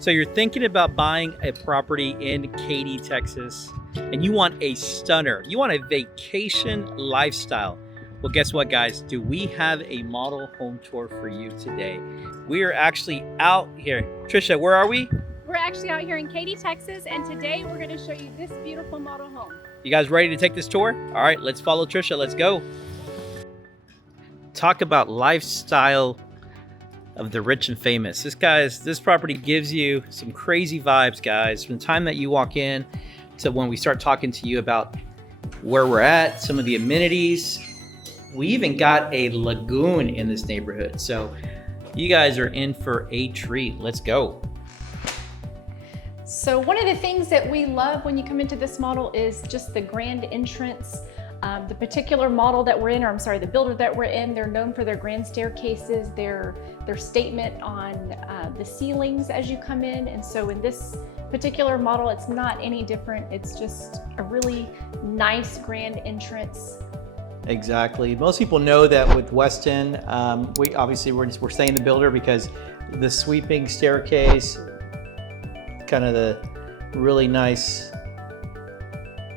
So you're thinking about buying a property in Katy, Texas, and you want a stunner. You want a vacation lifestyle. Well, guess what, guys? Do we have a model home tour for you today? We are actually out here. Tricia, where are we? We're actually out here in Katy, Texas, and today we're going to show you this beautiful model home. You guys ready to take this tour? All right, let's follow Tricia. Let's go. Talk about lifestyle of the rich and famous. This property gives you some crazy vibes, guys. From the time that you walk in to when we start talking to you about where we're at, some of the amenities. We even got a lagoon in this neighborhood. So you guys are in for a treat. Let's go. So one of the things that we love when you come into this model is just the grand entrance. The particular model that we're in, or I'm sorry, the builder that we're in, they're known for their grand staircases, their statement on the ceilings as you come in. And so in this particular model, it's not any different. It's just a really nice grand entrance. Exactly. Most people know that with Weston, we're saying the builder because the sweeping staircase, kind of the really nice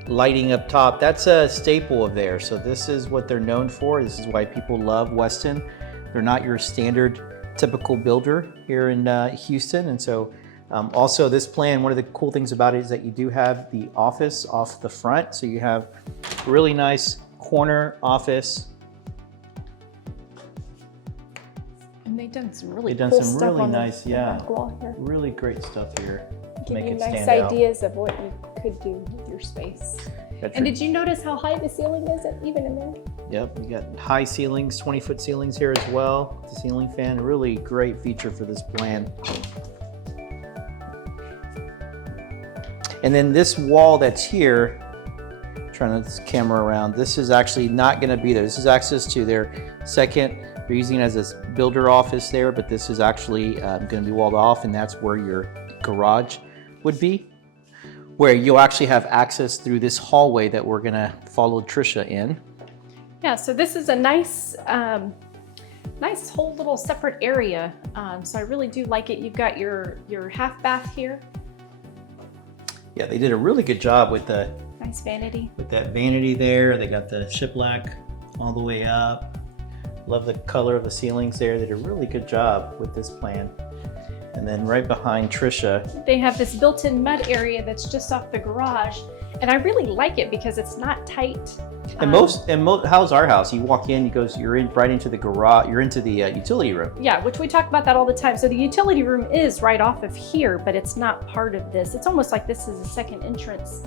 lighting up top, that's a staple of theirs. So this is what they're known for. This is why people love Weston. They're not your standard typical builder here in Houston. And so also this plan, one of the cool things about it is that you do have the office off the front. So you have a really nice corner office. And they've done some really cool stuff really on nice, the back wall here. Really great stuff here. Give Make you it nice stand out. ideas of what you could do with your space. And did you notice how high the ceiling is even in there? Yep, we got high ceilings, 20-foot ceilings here as well. The ceiling fan, a really great feature for this plan. And then this wall that's here, turn this camera around, this is actually not going to be there. This is access to their second. They're using it as a builder office there, but this is actually going to be walled off, and that's where your garage would be, where you'll actually have access through this hallway that we're going to follow Tricia in. Yeah, so this is a nice whole little separate area. So I really do like it. You've got your half bath here. Yeah, they did a really good job with the nice vanity. With that vanity there. They got the shiplap all the way up. Love the color of the ceilings there. They did a really good job with this plan. And then right behind Tricia, they have this built-in mud area that's just off the garage. And I really like it because it's not tight. And how's our house? You walk in, you're in right into the garage, you're into the utility room. Yeah, which we talk about that all the time. So the utility room is right off of here, but it's not part of this. It's almost like this is a second entrance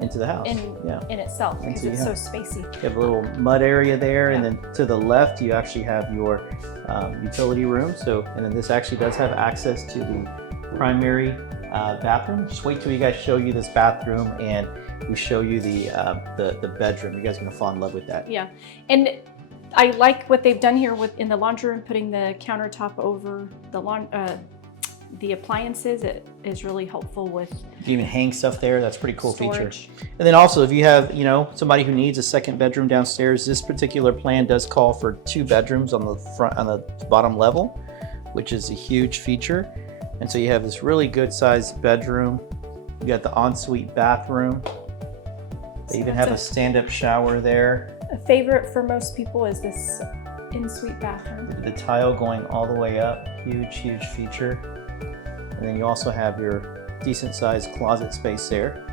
into the house in itself, because it's so spacey. You have a little mud area there, and then to the left you actually have your utility room. So, and then this actually does have access to the primary bathroom. Just wait till you guys show you this bathroom and we show you the bedroom. You guys are gonna fall in love with that. Yeah, and I like what they've done here in the laundry room, putting the countertop over the appliances. It is really helpful with. You can even hang stuff there. That's a pretty cool storage. Feature. And then also, if you have somebody who needs a second bedroom downstairs, this particular plan does call for 2 bedrooms on the bottom level, which is a huge feature. And so you have this really good sized bedroom. You got the ensuite bathroom. They even have a stand-up shower there. A favorite for most people is this in-suite bathroom. The tile going all the way up, huge feature. And then you also have your decent sized closet space there.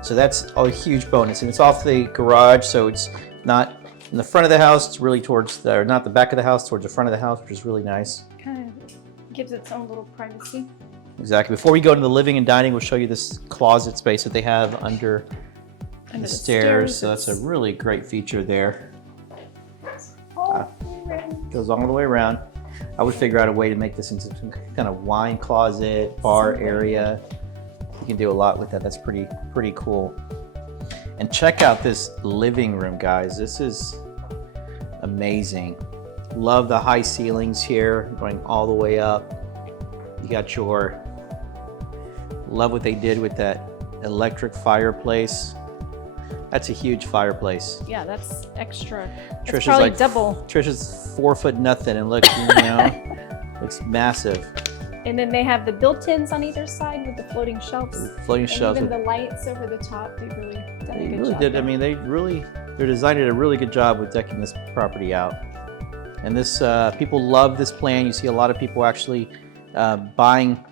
So that's a huge bonus, and it's off the garage, so it's not in the front of the house. It's really not the back of the house, towards the front of the house, which is really nice. Kind of gives its own little privacy. Exactly. Before we go to the living and dining, we'll show you this closet space that they have under the stairs. So that's a really great feature there. Goes all the way around. I would figure out a way to make this into some kind of wine closet, bar area. You can do a lot with that. That's pretty cool. And check out this living room, guys. This is amazing. Love the high ceilings here, going all the way up. You got love what they did with that electric fireplace. That's a huge fireplace. Yeah, that's extra. Trisha's probably like double. Trisha's 4'0" and look, Looks massive. And then they have the built-ins on either side with the floating shelves. Floating and shelves. Even the lights over the top. They really done a good really job. did. I mean, their designer did a really good job with decking this property out. And this, people love this plan. You see a lot of people actually buying,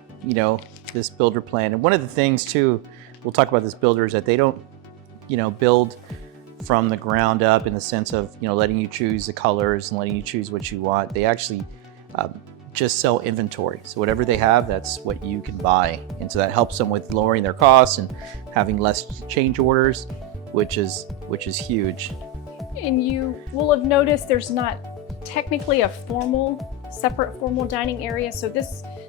this builder plan. And one of the things too, we'll talk about this builder, is that they don't, build from the ground up in the sense of, letting you choose the colors and letting you choose what you want. They actually just sell inventory. So whatever they have, that's what you can buy. And so that helps them with lowering their costs and having less change orders, which is huge. And you will have noticed there's not technically a separate formal dining area. So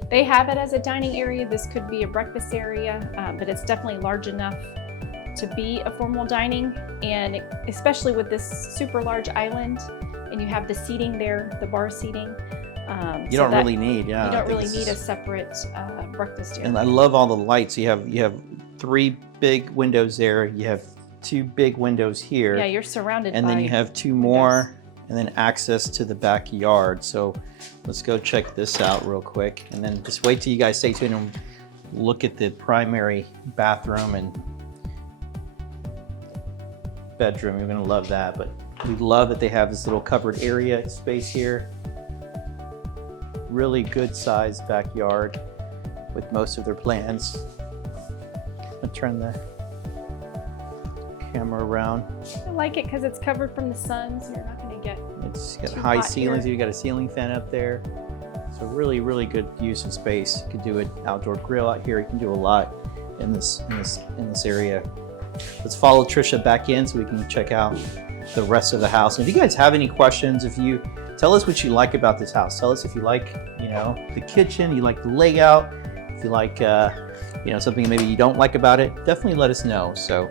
they have it as a dining area. This could be a breakfast area, but it's definitely large enough to be a formal dining. And especially with this super large island, and you have the seating there, the bar seating. You don't really need a separate breakfast area. And I love all the lights. You have 3 big windows there. You have 2 big windows here. Yeah, you're surrounded by And then you have 2 more, and then access to the backyard. So let's go check this out real quick. And then just wait till you guys stay tuned and look at the primary bathroom and bedroom. You're gonna love that. But we love that they have this little covered area space here. Really good sized backyard with most of their plans. I'll turn the camera around. I like it because it's covered from the sun, so you're not going to get It's got too high hot ceilings. here. You got a ceiling fan up there. So really, really good use of space. You could do an outdoor grill out here. You can do a lot in this area. Let's follow Tricia back in so we can check out the rest of the house. And if you guys have any questions, tell us what you like about this house. Tell us if you like, the kitchen, you like the layout, if you like, something maybe you don't like about it, definitely let us know. So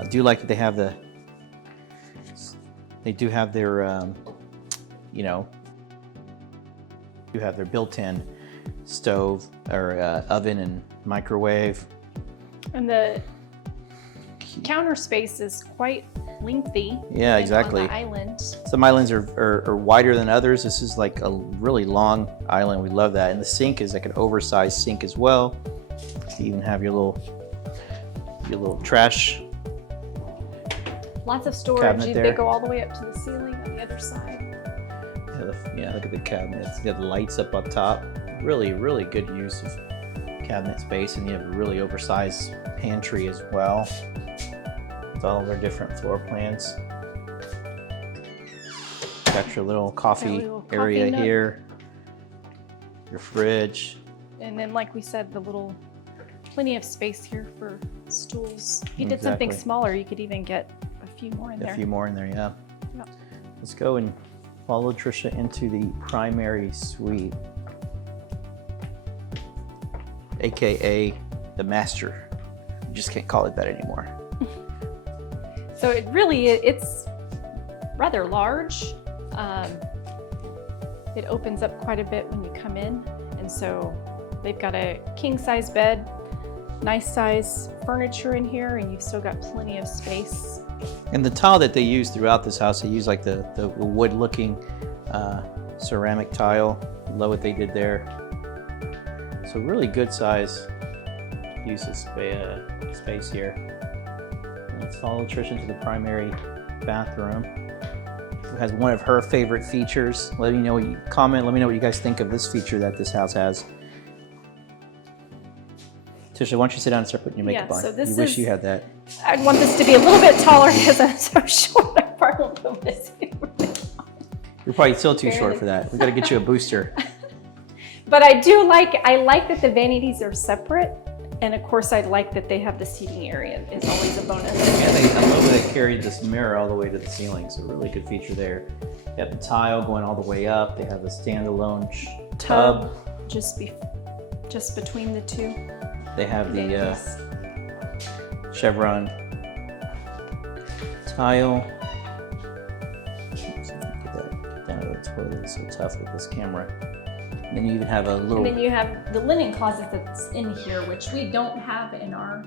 I do like that they have their, you have their built-in stove or oven and microwave. And the counter space is quite lengthy. Yeah, exactly. On the island. Some islands are wider than others. This is like a really long island. We love that. And the sink is like an oversized sink as well. You even have your little trash. Lots of storage. Cabinet there. They go all the way up to the ceiling on the other side. Yeah, look at the cabinets. You got the lights up on top. Really, really good use of cabinet space. And you have a really oversized pantry as well, with all of their different floor plans. Got your little coffee area nook here, your fridge. And then, like we said, plenty of space here for stools. If you did something Exactly. smaller, you could even get a few more in there. A few more in there, yeah. Yep. Let's go and follow Tricia into the primary suite, AKA the master. You just can't call it that anymore. So it's rather large. It opens up quite a bit when you come in. And so they've got a king size bed, nice size furniture in here, and you've still got plenty of space. And the tile that they use throughout this house, they use like the wood looking ceramic tile. Love what they did there. So really good size use of space here. Let's follow Tricia into the primary bathroom. It has one of her favorite features. Let me know what you guys think of this feature that this house has. Tricia, why don't you sit down and start putting your makeup on? So you wish you had that. I'd want this to be a little bit taller because I'm so short. I probably won't be able to see it. You're probably still too short for that. We got to get you a booster. But I like that the vanities are separate. And of course, I like that they have the seating area. It's always a bonus. Yeah, I love that they carried this mirror all the way to the ceiling. So really good feature there. You have the tile going all the way up. They have a standalone tub. Just between the two. They have the chevron tile. Oops, get that down to the toilet. It's so tough with this camera. And then you even have a little. And then you have the linen closet that's in here, which we don't have in our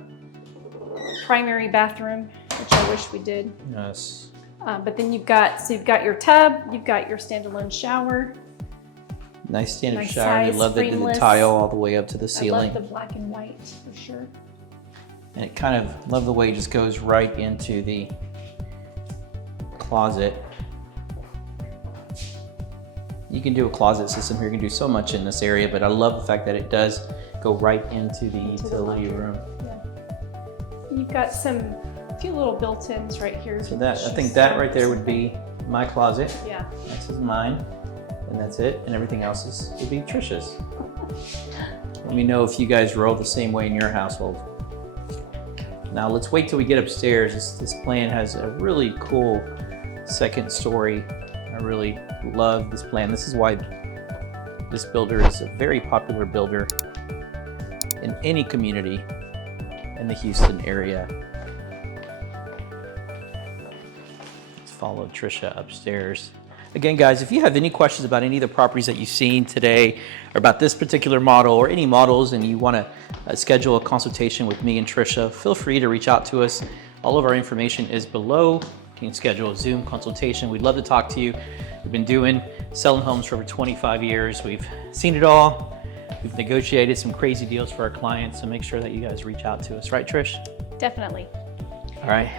primary bathroom, which I wish we did. Yes. But then you've got your tub, you've got your standalone shower. Nice standard Nice shower. They size, love the frameless. tile all the way up to the I ceiling. love the black and white for sure. And it kind of, love the way it just goes right into the closet. You can do a closet system here. You can do so much in this area, but I love the fact that it does go right into the utility room. Yeah. You've got a few little built-ins right here. So that, I think that right there would be my closet. Yeah. This is mine, and that's it. And everything else would be Tricia's. Let me know if you guys roll the same way in your household. Now let's wait till we get upstairs. This plan has a really cool second story. I really love this plan. This is why this builder is a very popular builder in any community in the Houston area. Let's follow Tricia upstairs. Again, guys, if you have any questions about any of the properties that you've seen today, or about this particular model or any models, and you want to schedule a consultation with me and Tricia, feel free to reach out to us. All of our information is below. You can schedule a Zoom consultation. We'd love to talk to you. We've been selling homes for over 25 years. We've seen it all. We've negotiated some crazy deals for our clients, so make sure that you guys reach out to us. Right, Trish? Definitely. All right.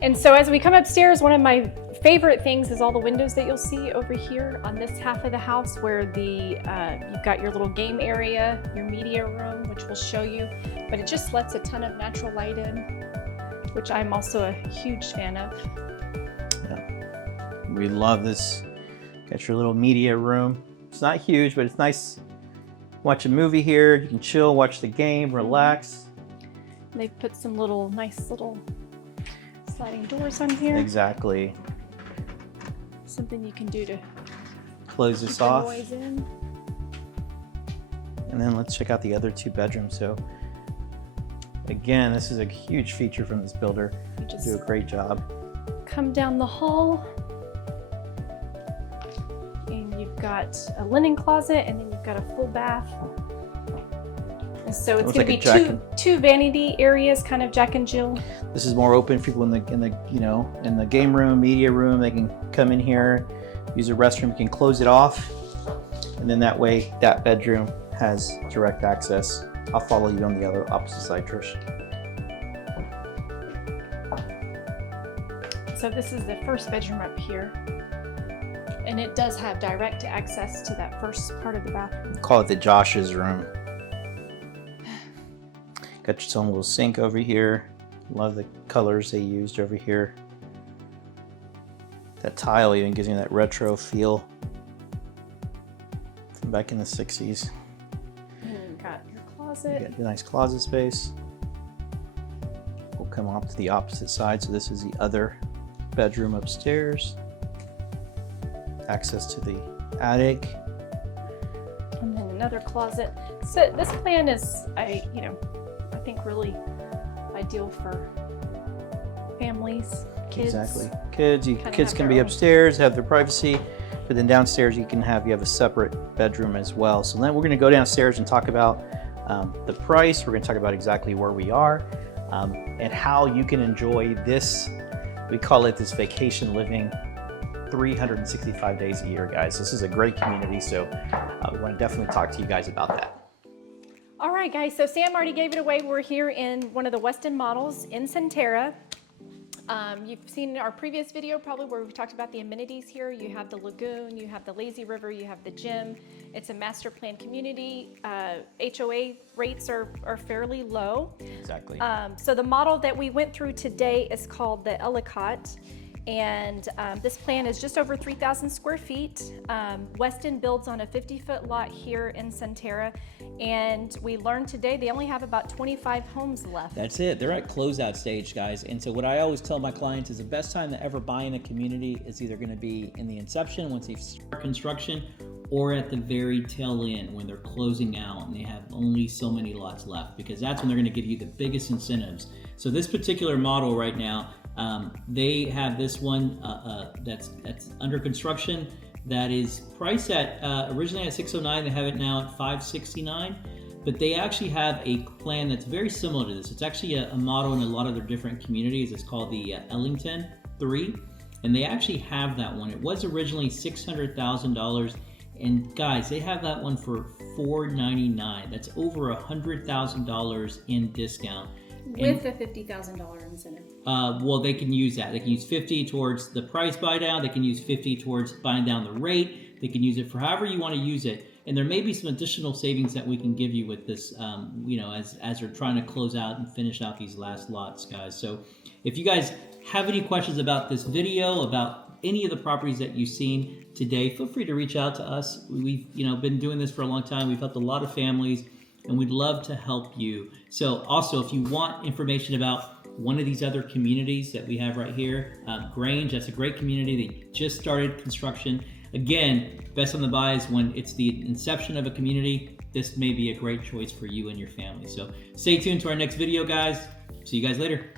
And so as we come upstairs, one of my favorite things is all the windows that you'll see over here on this half of the house where you've got your little game area, your media room, which we'll show you, but it just lets a ton of natural light in, which I'm also a huge fan of. Yeah. We love this. Got your little media room. It's not huge, but it's nice. Watch a movie here. You can chill, watch the game, relax. They've put some nice little sliding doors on here. Exactly. Something you can do to close this keep the off. noise in. And then let's check out the other two bedrooms. So again, this is a huge feature from this builder. You just do a great job. come down the hall and you've got a linen closet and then you've got a full bath. And so it's going to be two vanity areas, kind of Jack and Jill. This is more open for people in the game room, media room. They can come in here, use the restroom. You can close it off, and then that way that bedroom has direct access. I'll follow you on the other opposite side, Trish. So this is the first bedroom up here, and it does have direct access to that first part of the bathroom. Call it the Josh's room. Got your own little sink over here. Love the colors they used over here. That tile even gives me that retro feel from back in the 60s. And you've got your closet. You got a nice closet space. We'll come off to the opposite side. So this is the other bedroom upstairs. Access to the attic. And then another closet. So this plan is, I think really ideal for families, kids. Exactly. Kids can be upstairs, have their privacy, but then downstairs you have a separate bedroom as well. So then we're going to go downstairs and talk about the price. We're going to talk about exactly where we are and how you can enjoy this. We call it this vacation living 365 days a year, guys. This is a great community, so we want to definitely talk to you guys about that. All right, guys, so Sam already gave it away. We're here in one of the Westin models in Sunterra. You've seen our previous video probably where we talked about the amenities here. You have the lagoon, you have the lazy river, you have the gym. It's a master plan community. HOA rates are fairly low. Exactly. So the model that we went through today is called the Ellicott. And this plan is just over 3,000 square feet. Westin builds on a 50-foot lot here in Sunterra. And we learned today they only have about 25 homes left. That's it. They're at closeout stage, guys. And so what I always tell my clients is the best time to ever buy in a community is either going to be in the inception, once they start construction, or at the very tail end when they're closing out and they have only so many lots left, because that's when they're going to give you the biggest incentives. So this particular model right now, they have this one that's under construction that is priced at originally at $609. They have it now at $569, but they actually have a plan that's very similar to this. It's actually a model in a lot of their different communities. It's called the Ellington 3, and they actually have that one. It was originally $600,000, And guys, they have that one for $499. That's over $100,000 in discount. With a $50,000 incentive. Well, they can use that. They can use 50 towards the price buy down. They can use 50 towards buying down the rate. They can use it for however you want to use it. And there may be some additional savings that we can give you with this, as we're trying to close out and finish out these last lots, guys. So if you guys have any questions about this video, about any of the properties that you've seen today, feel free to reach out to us. We've been doing this for a long time. We've helped a lot of families, and we'd love to help you. So also, if you want information about one of these other communities that we have right here, Grange, that's a great community. They just started construction. Again, best on the buy is when it's the inception of a community. This may be a great choice for you and your family. So stay tuned to our next video, guys. See you guys later.